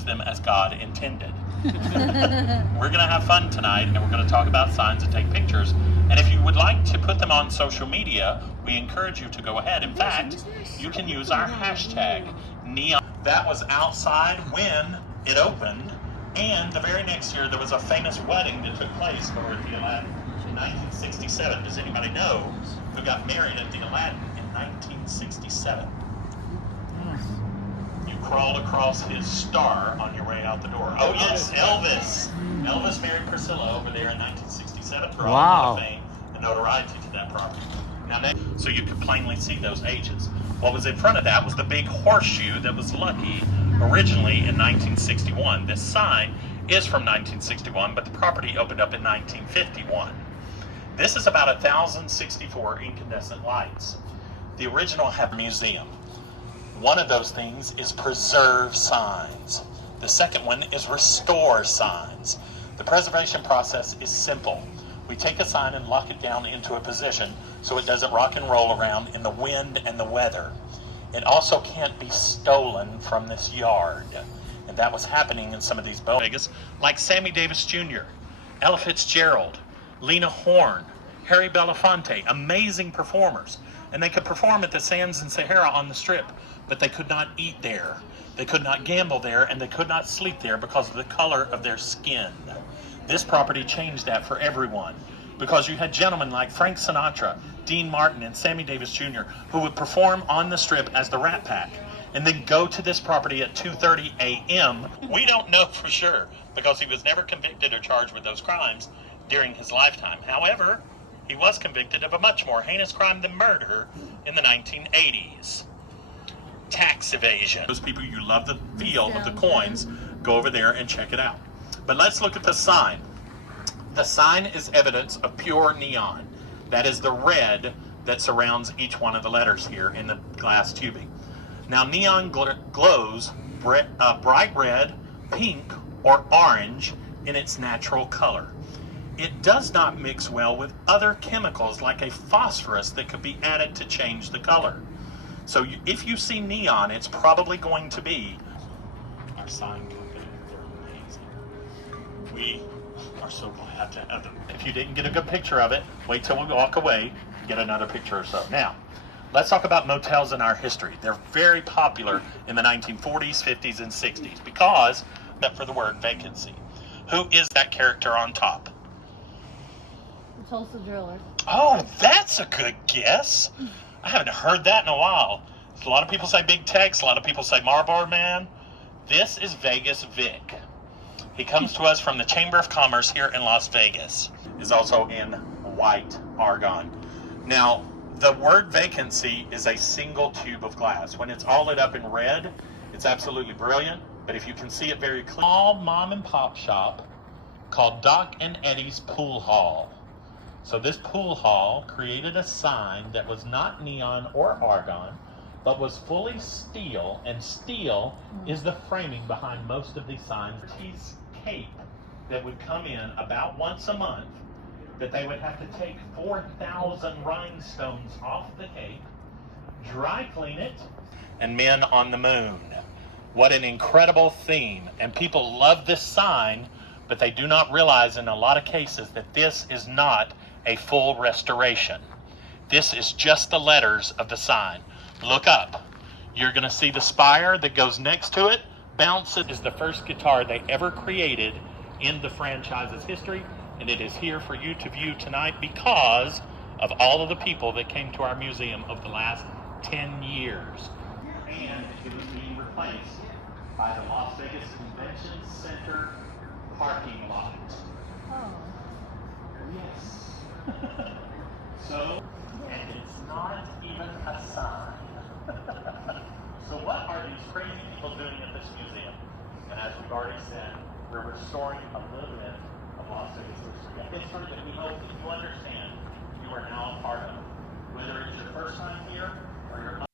use them as God intended. We're going to have fun tonight, and we're going to talk about signs and take pictures. And if you would like to put them on social media, we encourage you to go ahead. In fact, you can use our hashtag Neon. That was outside when it opened, and the very next year there was a famous wedding that took place over at the Aladdin in 1967. Does anybody know who got married at the Aladdin in 1967? You crawled across his star on your way out the door. Oh yes, Elvis. Elvis married Priscilla over there in 1967 for all Wow. the fame and notoriety to that property. Now, so you could plainly see those ages. What was in front of that was the big horseshoe that was Lucky originally in 1961. This sign is from 1961, but the property opened up in 1951. This is about 1,064 incandescent lights. The original have a museum. One of those things is preserve signs. The second one is restore signs. The preservation process is simple. We take a sign and lock it down into a position so it doesn't rock and roll around in the wind and the weather. It also can't be stolen from this yard. And that was happening in some of these Vegas, like Sammy Davis Jr., Ella Fitzgerald, Lena Horne, Harry Belafonte, amazing performers. And they could perform at the Sands and Sahara on the Strip, but they could not eat there. They could not gamble there, and they could not sleep there because of the color of their skin. This property changed that for everyone, because you had gentlemen like Frank Sinatra, Dean Martin, and Sammy Davis Jr. who would perform on the Strip as the Rat Pack, and then go to this property at 2:30 a.m. We don't know for sure, because he was never convicted or charged with those crimes during his lifetime. However, he was convicted of a much more heinous crime than murder in the 1980s. Tax evasion. Those people, you love the feel of the coins, go over there and check it out. But let's look at the sign. The sign is evidence of pure neon. That is the red that surrounds each one of the letters here in the glass tubing. Now, neon glows bright red, pink, or orange in its natural color. It does not mix well with other chemicals like a phosphorus that could be added to change the color. So if you see neon, it's probably going to be our sign company. They're amazing. We are so glad to have them. If you didn't get a good picture of it, wait till we walk away, get another picture or so. Now, let's talk about motels in our history. They're very popular in the 1940s, 50s, and 60s because, except for the word vacancy. Who is that character on top? The Tulsa Driller. Oh, that's a good guess. I haven't heard that in a while. A lot of people say Big Tex, a lot of people say Marlboro Man. This is Vegas Vic. He comes to us from the Chamber of Commerce here in Las Vegas. He's also in white argon. Now, the word vacancy is a single tube of glass. When it's all lit up in red, it's absolutely brilliant. But if you can see it very clearly, small mom and pop shop called Doc and Eddie's Pool Hall. So this pool hall created a sign that was not neon or argon, but was fully steel, and steel is the framing behind most of these signs. Tease cape that would come in about once a month, that they would have to take 4,000 rhinestones off the cape, dry clean it, and Men on the Moon. What an incredible theme. And people love this sign, but they do not realize in a lot of cases that this is not a full restoration. This is just the letters of the sign. Look up. You're going to see the spire that goes next to it. Bounce It is the first guitar they ever created in the franchise's history, and it is here for you to view tonight because of all of the people that came to our museum over the last 10 years. And it was being replaced by the Las Vegas Convention Center parking lot. Oh. Yes. So, and it's not even a sign. So what are these crazy people doing at this museum? And as we've already said, we're restoring a little bit of Las Vegas history. A history that we hope that you understand you are now a part of. Whether it's your first time here or your